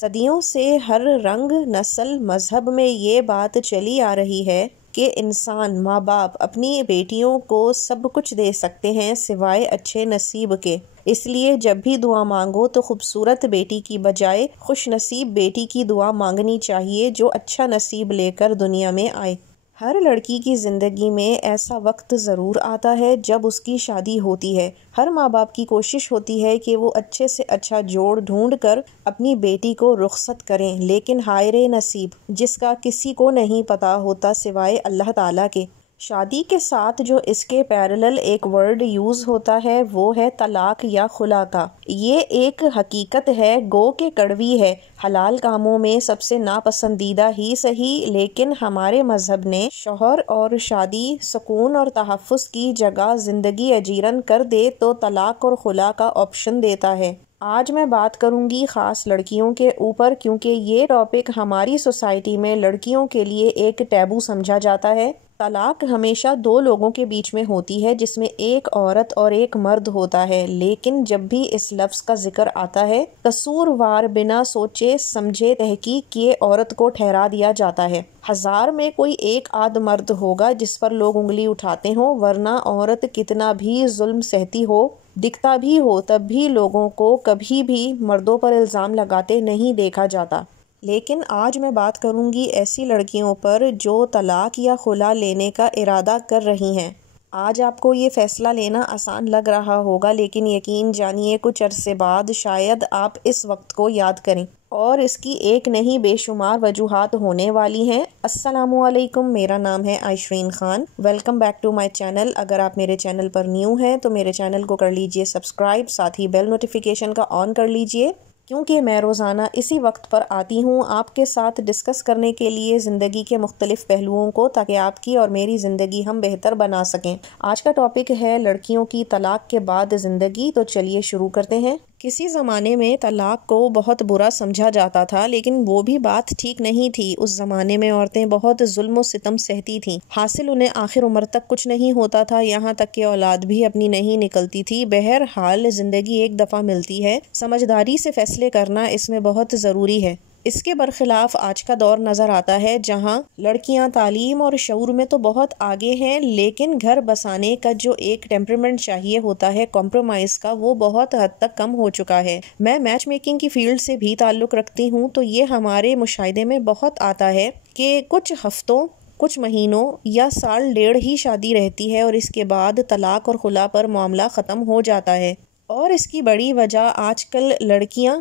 صدیوں سے ہر رنگ، نسل، مذہب میں یہ بات چلی آ رہی ہے کہ انسان، ماں باپ اپنی بیٹیوں کو سب کچھ دے سکتے ہیں سوائے اچھے نصیب کے۔ اس لیے جب بھی دعا مانگو تو خوبصورت بیٹی کی بجائے خوش نصیب بیٹی کی دعا مانگنی چاہیے جو اچھا نصیب لے کر دنیا میں آئے۔ ہر لڑکی کی زندگی میں ایسا وقت ضرور آتا ہے جب اس کی شادی ہوتی ہے۔ ہر ماں باپ کی کوشش ہوتی ہے کہ وہ اچھے سے اچھا جوڑ ڈھونڈ کر اپنی بیٹی کو رخصت کریں، لیکن ہائے رے نصیب جس کا کسی کو نہیں پتہ ہوتا سوائے اللہ تعالیٰ کے۔ شادی کے ساتھ جو اس کے پیرالل ایک ورڈ یوز ہوتا ہے وہ ہے طلاق یا خلا کا۔ یہ ایک حقیقت ہے، گو کہ کڑوی ہے، حلال کاموں میں سب سے ناپسندیدہ ہی صحیح، لیکن ہمارے مذہب نے شوہر اور شادی سکون اور تحفظ کی جگہ زندگی اجیرن کر دے تو طلاق اور خلا کا آپشن دیتا ہے۔ آج میں بات کروں گی خاص لڑکیوں کے اوپر، کیونکہ یہ ٹاپک ہماری سوسائٹی میں لڑکیوں کے لیے ایک ٹیبو سمجھا جاتا ہے۔ طلاق ہمیشہ دو لوگوں کے بیچ میں ہوتی ہے جس میں ایک عورت اور ایک مرد ہوتا ہے، لیکن جب بھی اس لفظ کا ذکر آتا ہے قصوروار بنا سوچے سمجھے تحقیق کیے عورت کو ٹھہرا دیا جاتا ہے۔ ہزار میں کوئی ایک آدھ مرد ہوگا جس پر لوگ انگلی اٹھاتے ہوں، ورنہ عورت کتنا بھی ظلم سہتی ہو، دکھتا بھی ہو، تب بھی لوگوں کو کبھی بھی مردوں پر الزام لگاتے نہیں دیکھا جاتا۔ لیکن آج میں بات کروں گی ایسی لڑکیوں پر جو طلاق یا خلا لینے کا ارادہ کر رہی ہیں۔ آج آپ کو یہ فیصلہ لینا آسان لگ رہا ہوگا، لیکن یقین جانیے کچھ عرصے بعد شاید آپ اس وقت کو یاد کریں، اور اس کی ایک نہیں بے شمار وجوہات ہونے والی ہیں۔ السلام علیکم، میرا نام ہے Aishreen Khan. Welcome back to my channel. اگر آپ میرے چینل پر نیو ہیں تو میرے چینل کو کر لیجئے سبسکرائب، ساتھ ہی بیل نوٹیفیکیشن کا آن کر لیجئے، کیونکہ میں روزانہ اسی وقت پر آتی ہوں آپ کے ساتھ ڈسکس کرنے کے لیے زندگی کے مختلف پہلوؤں کو، تاکہ آپ کی اور میری زندگی ہم بہتر بنا سکیں۔ آج کا ٹاپک ہے لڑکیوں کی طلاق کے بعد زندگی، تو چلیے شروع کرتے ہیں۔ کسی زمانے میں طلاق کو بہت برا سمجھا جاتا تھا، لیکن وہ بھی بات ٹھیک نہیں تھی۔ اس زمانے میں عورتیں بہت ظلم و ستم سہتی تھیں، حاصل انہیں آخر عمر تک کچھ نہیں ہوتا تھا، یہاں تک کہ اولاد بھی اپنی نہیں نکلتی تھی۔ بہرحال زندگی ایک دفعہ ملتی ہے، سمجھداری سے فیصلے کرنا اس میں بہت ضروری ہے۔ اس کے برخلاف آج کا دور نظر آتا ہے جہاں لڑکیاں تعلیم اور شعور میں تو بہت آگے ہیں، لیکن گھر بسانے کا جو ایک ٹیمپرمنٹ چاہیے ہوتا ہے کمپرومائز کا، وہ بہت حد تک کم ہو چکا ہے۔ میں میچ میکنگ کی فیلڈ سے بھی تعلق رکھتی ہوں، تو یہ ہمارے مشاہدے میں بہت آتا ہے کہ کچھ ہفتوں، کچھ مہینوں یا سال ڈیڑھ ہی شادی رہتی ہے اور اس کے بعد طلاق اور خلا پر معاملہ ختم ہو جاتا ہے۔ اور اس کی بڑی وجہ آج کل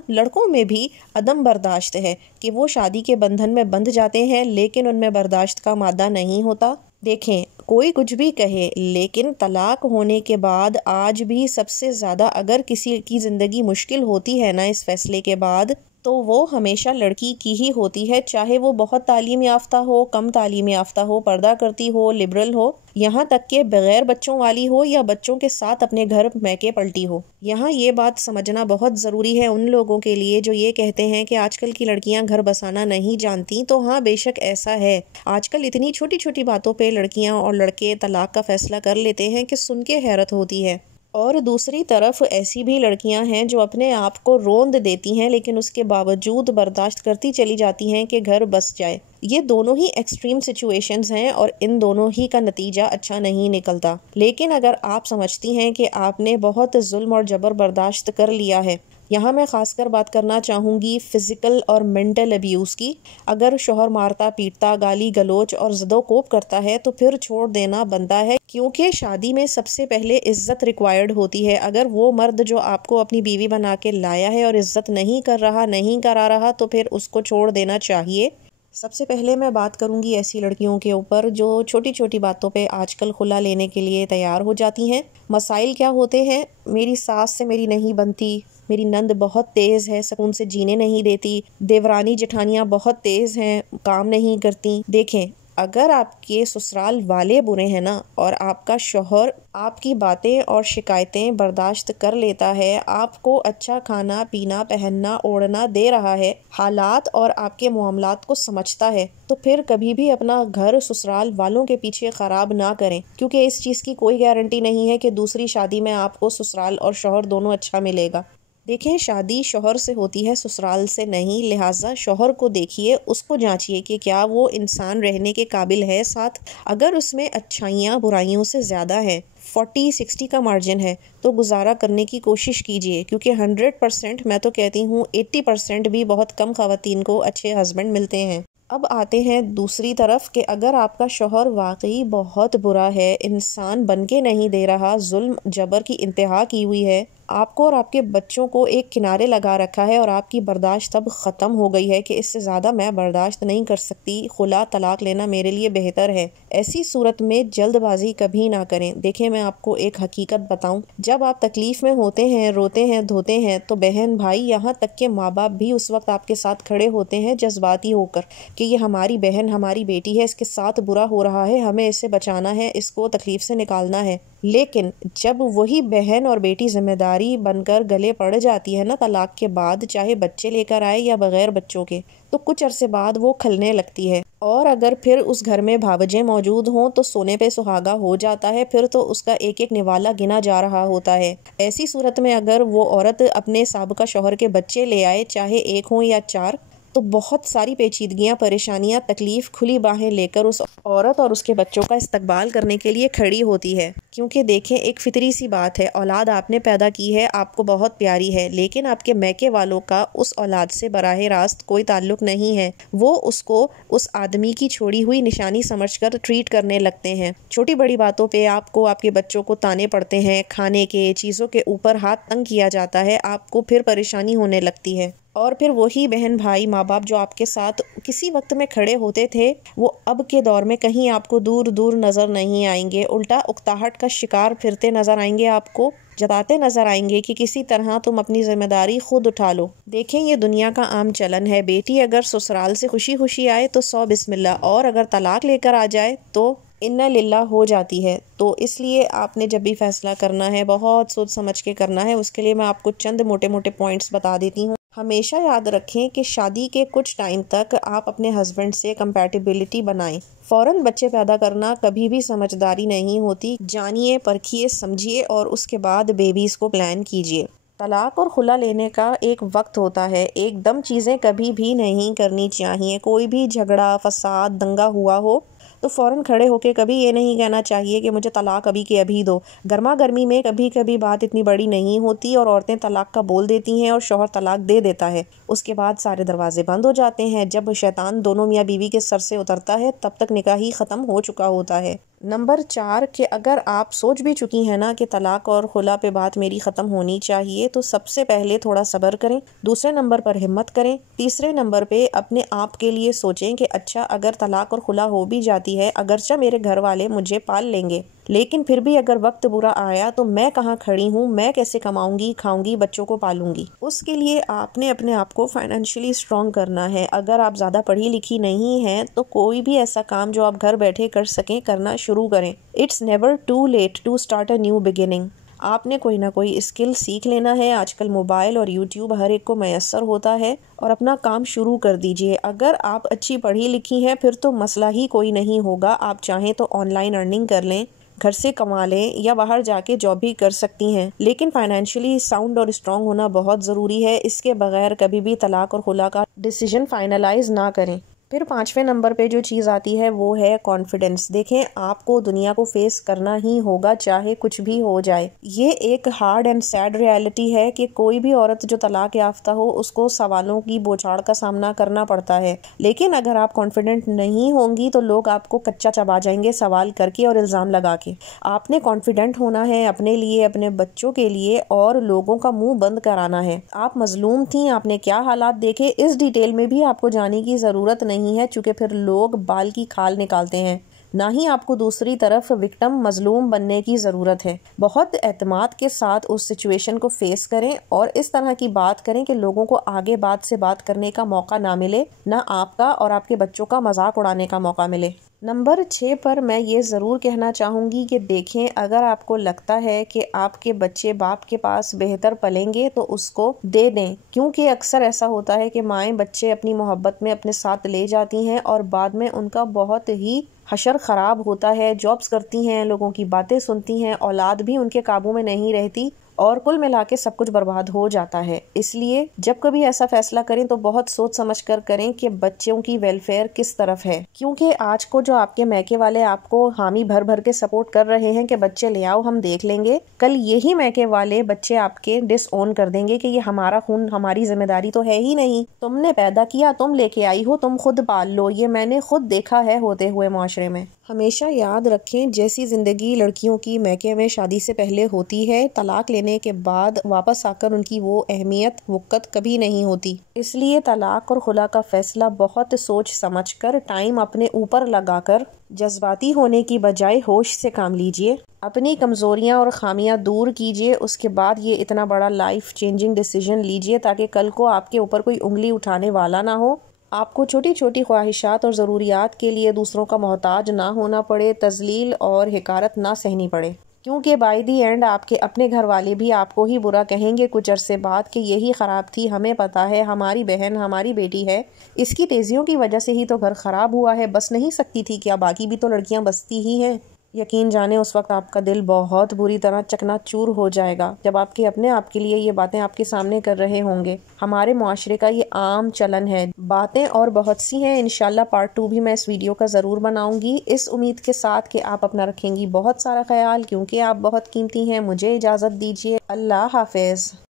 لڑکوں میں بھی عدم برداشت ہے کہ وہ شادی کے بندھن میں بندھ جاتے ہیں، لیکن ان میں برداشت کا مادہ نہیں ہوتا۔ دیکھیں، کوئی کچھ بھی کہے، لیکن طلاق ہونے کے بعد آج بھی سب سے زیادہ اگر کسی کی زندگی مشکل ہوتی ہے نا اس فیصلے کے بعد، تو وہ ہمیشہ لڑکی کی ہی ہوتی ہے، چاہے وہ بہت تعلیم یافتہ ہو، کم تعلیم یافتہ ہو، پردہ کرتی ہو، لبرل ہو، یہاں تک کہ بغیر بچوں والی ہو یا بچوں کے ساتھ اپنے گھر میکے پلٹی ہو۔ یہاں یہ بات سمجھنا بہت ضروری ہے ان لوگوں کے لیے جو یہ کہتے ہیں کہ آج کل کی لڑکیاں گھر بسانا نہیں جانتی، تو ہاں بے شک ایسا ہے۔ آج کل اتنی چھوٹی چھوٹی باتوں پہ لڑکیاں اور لڑکے طلاق کا فیصلہ کر لیتے ہیں کہ سن کے حیرت ہوتی ہے۔ اور دوسری طرف ایسی بھی لڑکیاں ہیں جو اپنے آپ کو روند دیتی ہیں، لیکن اس کے باوجود برداشت کرتی چلی جاتی ہیں کہ گھر بس جائے۔ یہ دونوں ہی ایکسٹریم سچویشنز ہیں اور ان دونوں ہی کا نتیجہ اچھا نہیں نکلتا۔ لیکن اگر آپ سمجھتی ہیں کہ آپ نے بہت ظلم اور جبر برداشت کر لیا ہے، یہاں میں خاص کر بات کرنا چاہوں گی فزیکل اور مینٹل ابیوز کی۔ اگر شوہر مارتا پیٹتا، گالی گلوچ اور زد و کوب کرتا ہے تو پھر چھوڑ دینا بنتا ہے، کیونکہ شادی میں سب سے پہلے عزت ریکوائرڈ ہوتی ہے۔ اگر وہ مرد جو آپ کو اپنی بیوی بنا کے لایا ہے اور عزت نہیں کر رہا، نہیں کرا رہا، تو پھر اس کو چھوڑ دینا چاہیے۔ سب سے پہلے میں بات کروں گی ایسی لڑکیوں کے اوپر جو چھوٹی چھوٹی باتوں پہ آج کل خلا لینے کے لیے تیار ہو جاتی ہیں۔ مسائل کیا ہوتے ہیں؟ میری ساس سے میری نہیں بنتی، میری نند بہت تیز ہے، سکون سے جینے نہیں دیتی، دیورانی جٹھانیاں بہت تیز ہیں، کام نہیں کرتی۔ دیکھیں، اگر آپ کے سسرال والے برے ہیں نا اور آپ کا شوہر آپ کی باتیں اور شکایتیں برداشت کر لیتا ہے، آپ کو اچھا کھانا پینا پہننا اوڑھنا دے رہا ہے، حالات اور آپ کے معاملات کو سمجھتا ہے، تو پھر کبھی بھی اپنا گھر سسرال والوں کے پیچھے خراب نہ کریں، کیونکہ اس چیز کی کوئی گارنٹی نہیں ہے کہ دوسری شادی میں آپ کو سسرال اور شوہر دونوں اچھا ملے گا۔ دیکھیں شادی شوہر سے ہوتی ہے سسرال سے نہیں، لہٰذا شوہر کو دیکھیے، اس کو جانچیے کہ کیا وہ انسان رہنے کے قابل ہے ساتھ۔ اگر اس میں اچھائیاں برائیوں سے زیادہ ہیں، 40-60 کا مارجن ہے، تو گزارا کرنے کی کوشش کیجیے، کیونکہ 100%، میں تو کہتی ہوں 80% بھی بہت کم خواتین کو اچھے ہسبینڈ ملتے ہیں۔ اب آتے ہیں دوسری طرف کہ اگر آپ کا شوہر واقعی بہت برا ہے، انسان بن کے نہیں دے رہا، ظلم جبر کی انتہا کی ہوئی ہے، آپ کو اور آپ کے بچوں کو ایک کنارے لگا رکھا ہے اور آپ کی برداشت اب ختم ہو گئی ہے کہ اس سے زیادہ میں برداشت نہیں کر سکتی، خلا طلاق لینا میرے لیے بہتر ہے، ایسی صورت میں جلد بازی کبھی نہ کریں۔ دیکھیں میں آپ کو ایک حقیقت بتاؤں، جب آپ تکلیف میں ہوتے ہیں، روتے ہیں، دھوتے ہیں، تو بہن بھائی یہاں تک کہ ماں باپ بھی اس وقت آپ کے ساتھ کھڑے ہوتے ہیں جذباتی ہو کر کہ یہ ہماری بہن ہماری بیٹی ہے، اس کے ساتھ برا ہو رہا ہے، ہمیں اسے بچانا ہے، اس کو تکلیف سے نکالنا ہے۔ لیکن جب وہی بہن اور بیٹی ذمہ داری بن کر گلے پڑ جاتی ہے نا طلاق کے بعد، چاہے بچے لے کر آئے یا بغیر بچوں کے، تو کچھ عرصے بعد وہ کھلنے لگتی ہے، اور اگر پھر اس گھر میں بھاوجیں موجود ہوں تو سونے پہ سہاگا ہو جاتا ہے، پھر تو اس کا ایک ایک نوالا گنا جا رہا ہوتا ہے۔ ایسی صورت میں اگر وہ عورت اپنے سابقہ شوہر کے بچے لے آئے، چاہے ایک ہوں یا 4، تو بہت ساری پیچیدگیاں، پریشانیاں، تکلیف کھلی باہیں لے کر اس عورت اور اس کے بچوں کا استقبال کرنے کے لیے کھڑی ہوتی ہے۔ کیونکہ دیکھیں ایک فطری سی بات ہے، اولاد آپ نے پیدا کی ہے، آپ کو بہت پیاری ہے، لیکن آپ کے میکے والوں کا اس اولاد سے براہ راست کوئی تعلق نہیں ہے، وہ اس کو اس آدمی کی چھوڑی ہوئی نشانی سمجھ کر ٹریٹ کرنے لگتے ہیں۔ چھوٹی بڑی باتوں پہ آپ کو آپ کے بچوں کو تانے پڑتے ہیں، کھانے کے چیزوں کے اوپر ہاتھ تنگ کیا جاتا ہے، آپ کو پھر پریشانی ہونے لگتی ہے، اور پھر وہی بہن بھائی ماں باپ جو آپ کے ساتھ کسی وقت میں کھڑے ہوتے تھے، وہ اب کے دور میں کہیں آپ کو دور دور نظر نہیں آئیں گے، الٹا اکتاہٹ کا شکار پھرتے نظر آئیں گے، آپ کو جتاتے نظر آئیں گے کہ کسی طرح تم اپنی ذمہ داری خود اٹھا لو۔ دیکھیں یہ دنیا کا عام چلن ہے، بیٹی اگر سسرال سے خوشی خوشی آئے تو 100 بسم اللہ، اور اگر طلاق لے کر آ جائے تو انا للہ ہو جاتی ہے۔ تو اس لیے آپ نے جب بھی فیصلہ کرنا ہے بہت سوچ سمجھ کے کرنا ہے۔ اس کے لیے میں آپ کو چند موٹے موٹے پوائنٹس بتا دیتی ہوں۔ ہمیشہ یاد رکھیں کہ شادی کے کچھ ٹائم تک آپ اپنے ہسبینڈ سے کمپیٹیبلٹی بنائیں۔ فوراً بچے پیدا کرنا کبھی بھی سمجھداری نہیں ہوتی، جانیے، پرکھیے، سمجھیے اور اس کے بعد بیبیز کو پلان کیجیے۔ طلاق اور خلا لینے کا ایک وقت ہوتا ہے، ایک دم چیزیں کبھی بھی نہیں کرنی چاہیے۔ کوئی بھی جھگڑا، فساد، دنگا ہوا ہو تو فوراً کھڑے ہو کے کبھی یہ نہیں کہنا چاہیے کہ مجھے طلاق ابھی کے ابھی دو۔ گرما گرمی میں کبھی کبھی بات اتنی بڑی نہیں ہوتی اور عورتیں طلاق کا بول دیتی ہیں اور شوہر طلاق دے دیتا ہے، اس کے بعد سارے دروازے بند ہو جاتے ہیں۔ جب شیطان دونوں میاں بیوی کے سر سے اترتا ہے تب تک نکاح ہی ختم ہو چکا ہوتا ہے۔ نمبر 4 کہ اگر آپ سوچ بھی چکی ہیں نا کہ طلاق اور خلا پہ بات میری ختم ہونی چاہیے، تو سب سے پہلے تھوڑا صبر کریں، دوسرے نمبر پر ہمت کریں، تیسرے نمبر پہ اپنے آپ کے لیے سوچیں کہ اچھا اگر طلاق اور خلا ہو بھی جاتی ہے، اگرچہ میرے گھر والے مجھے پال لیں گے، لیکن پھر بھی اگر وقت برا آیا تو میں کہاں کھڑی ہوں، میں کیسے کماؤں گی، کھاؤں گی، بچوں کو پالوں گی۔ اس کے لیے آپ نے اپنے آپ کو فائنینشلی اسٹرانگ کرنا ہے۔ اگر آپ زیادہ پڑھی لکھی نہیں ہیں تو کوئی بھی ایسا کام جو آپ گھر بیٹھے کر سکیں کرنا شروع کریں۔ It's never too late to start a new beginning۔ آپ نے کوئی نہ کوئی اسکل سیکھ لینا ہے، آج کل موبائل اور یوٹیوب ہر ایک کو میسر ہوتا ہے، اور اپنا کام شروع کر دیجئے۔ اگر آپ اچھی پڑھی لکھی ہیں پھر تو مسئلہ ہی کوئی نہیں ہوگا، آپ چاہیں تو آن لائن ارننگ کر لیں، گھر سے کما لیں یا باہر جا کے جاب بھی کر سکتی ہیں، لیکن فائنینشلی ساؤنڈ اور اسٹرانگ ہونا بہت ضروری ہے۔ اس کے بغیر کبھی بھی طلاق اور خلا کا ڈیسیژن فائنلائز نہ کریں۔ پھر 5ویں نمبر پہ جو چیز آتی ہے وہ ہے کانفیڈنس۔ دیکھیں آپ کو دنیا کو فیس کرنا ہی ہوگا چاہے کچھ بھی ہو جائے۔ یہ ایک ہارڈ اینڈ سیڈ ریالٹی ہے کہ کوئی بھی عورت جو طلاق یافتہ ہو اس کو سوالوں کی بوچھاڑ کا سامنا کرنا پڑتا ہے، لیکن اگر آپ کانفیڈنٹ نہیں ہوں گی تو لوگ آپ کو کچا چبا جائیں گے سوال کر کے اور الزام لگا کے۔ آپ نے کانفیڈنٹ ہونا ہے اپنے لیے، اپنے بچوں کے لیے، اور لوگوں کا منہ بند کرانا ہے۔ آپ مظلوم تھیں، آپ نے کیا حالات دیکھے، اس ڈیٹیل میں بھی آپ کو جانے کی ضرورت نہیں ہے، چونکہ پھر لوگ بال کی کھال نکالتے ہیں۔ نہ ہی آپ کو دوسری طرف وکٹم مظلوم بننے کی ضرورت ہے۔ بہت اعتماد کے ساتھ اس سچویشن کو فیس کریں اور اس طرح کی بات کریں کہ لوگوں کو آگے بات سے بات کرنے کا موقع نہ ملے، نہ آپ کا اور آپ کے بچوں کا مذاق اڑانے کا موقع ملے۔ نمبر 6 پر میں یہ ضرور کہنا چاہوں گی کہ دیکھیں اگر آپ کو لگتا ہے کہ آپ کے بچے باپ کے پاس بہتر پلیں گے تو اس کو دے دیں، کیونکہ اکثر ایسا ہوتا ہے کہ مائیں بچے اپنی محبت میں اپنے ساتھ لے جاتی ہیں اور بعد میں ان کا بہت ہی حشر خراب ہوتا ہے، جابز کرتی ہیں، لوگوں کی باتیں سنتی ہیں، اولاد بھی ان کے قابو میں نہیں رہتی، اور کل ملا کے سب کچھ برباد ہو جاتا ہے۔ اس لیے جب کبھی ایسا فیصلہ کریں تو بہت سوچ سمجھ کر کریں کہ بچوں کی ویلفیئر کس طرف ہے، کیونکہ آج کو جو آپ کے میکے والے آپ کو حامی بھر بھر کے سپورٹ کر رہے ہیں کہ بچے لے آؤ ہم دیکھ لیں گے، کل یہی میکے والے بچے آپ کے ڈس اون کر دیں گے کہ یہ ہمارا خون، ہماری ذمہ داری تو ہے ہی نہیں، تم نے پیدا کیا، تم لے کے آئی ہو، تم خود پال لو۔ یہ میں نے خود دیکھا ہے ہوتے ہوئے معاشرے میں۔ ہمیشہ یاد رکھیں، جیسی زندگی لڑکیوں کی میکے میں شادی سے پہلے ہوتی ہے، طلاق لینے کے بعد واپس آ کر ان کی وہ اہمیت وقت کبھی نہیں ہوتی۔ اس لیے طلاق اور خلا کا فیصلہ بہت سوچ سمجھ کر، ٹائم اپنے اوپر لگا کر، جذباتی ہونے کی بجائے ہوش سے کام لیجئے، اپنی کمزوریاں اور خامیاں دور کیجئے، اس کے بعد یہ اتنا بڑا لائف چینجنگ ڈیسیجن لیجئے تاکہ کل کو آپ کے اوپر کوئی انگلی اٹھانے والا نہ ہو، آپ کو چھوٹی چھوٹی خواہشات اور ضروریات کے لیے دوسروں کا محتاج نہ ہونا پڑے، تذلیل اور حقارت نہ سہنی پڑے، کیونکہ بائی دی اینڈ آپ کے اپنے گھر والے بھی آپ کو ہی برا کہیں گے کچھ عرصے بعد کہ یہی خراب تھی، ہمیں پتہ ہے، ہماری بہن، ہماری بیٹی ہے، اس کی تیزیوں کی وجہ سے ہی تو گھر خراب ہوا ہے، بس نہیں سکتی تھی کیا؟ باقی بھی تو لڑکیاں بستی ہی ہیں۔ یقین جانے اس وقت آپ کا دل بہت بری طرح چکنا چور ہو جائے گا جب آپ کے اپنے آپ کے لیے یہ باتیں آپ کے سامنے کر رہے ہوں گے۔ ہمارے معاشرے کا یہ عام چلن ہے، باتیں اور بہت سی ہیں، انشاءاللہ پارٹ 2 بھی میں اس ویڈیو کا ضرور بناؤں گی، اس امید کے ساتھ کہ آپ اپنا رکھیں گی بہت سارا خیال، کیونکہ آپ بہت قیمتی ہیں۔ مجھے اجازت دیجیے، اللہ حافظ۔